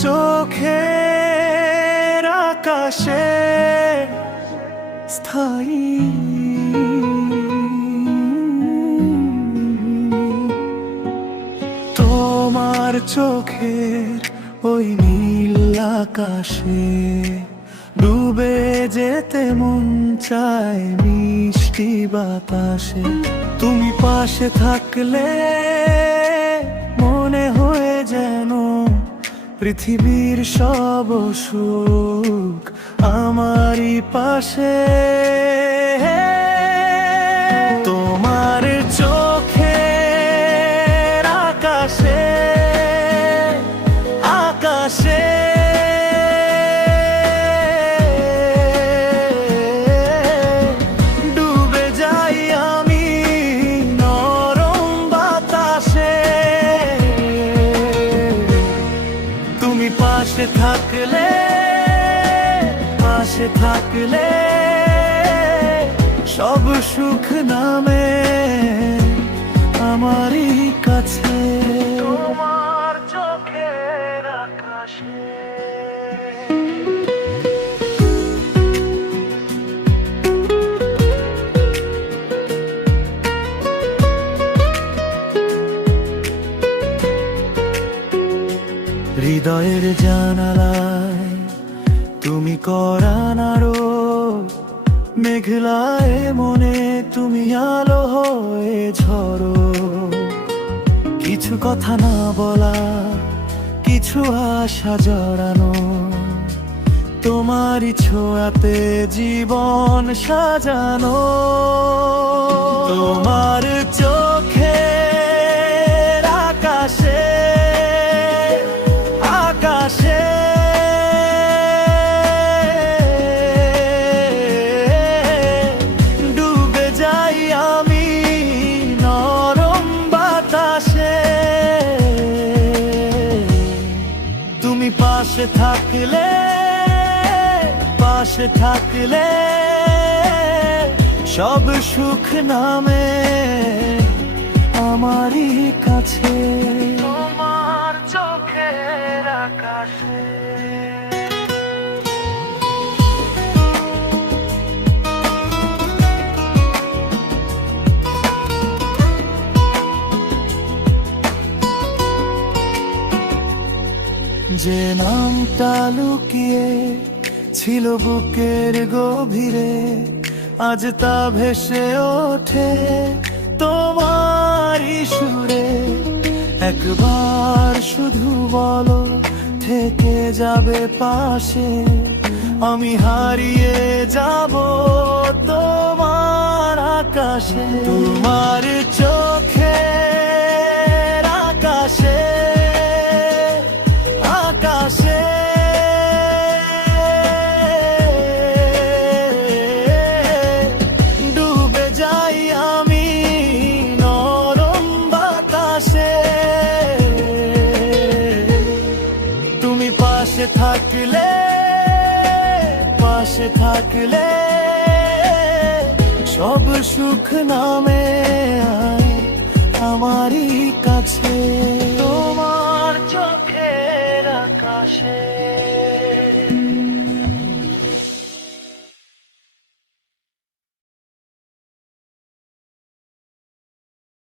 চোখের আকাশে স্থায়ী তোমার চোখের ওই নীল আকাশে ডুবে যেতে মন চায় মিষ্টি বাতাসে। তুমি পাশে থাকলে মনে হয়ে যেন পৃথিবীর সব সুখ আমারই পাশে। তোমার চোখের আকাশে আকাশে ডুবে যাই আমি নরম বাতাসে। তুমি পাশে থাকলে সব সুখ নামে আমারই কাছে। তোমার চোখের আকাশে হৃদয়ের জানালায় তুমি করা নাড়ো, মেঘলায় মনে তুমি আলো হয়ে ঝরো। কিছু কথা না বলা, কিছু আশা জড়ানো, তোমারই ছোঁয়াতে জীবন সাজানো। তোমার চোখের আকাশে আকাশে ডুবে যাই আমি নরম বাতাসে। তুমি পাশে থাকলে সব সুখ নামে আমারই কাছে। তোমার চোখের আকাশে যে নামটা লুকিয়ে ছিল বুকের গভীরে, আজ তা ভেসে ওঠে তোমারই সুরে। একবার শুধু বলো থেকে যাবে পাশে, আমি হারিয়ে যাব তোমার আকাশে। তোমার চোখের আকাশে আকাশে ডুবে যাই আমি নরম বাতাসে। তুমি পাশে থাকলে সব সুখ নামে আমারই কাছে।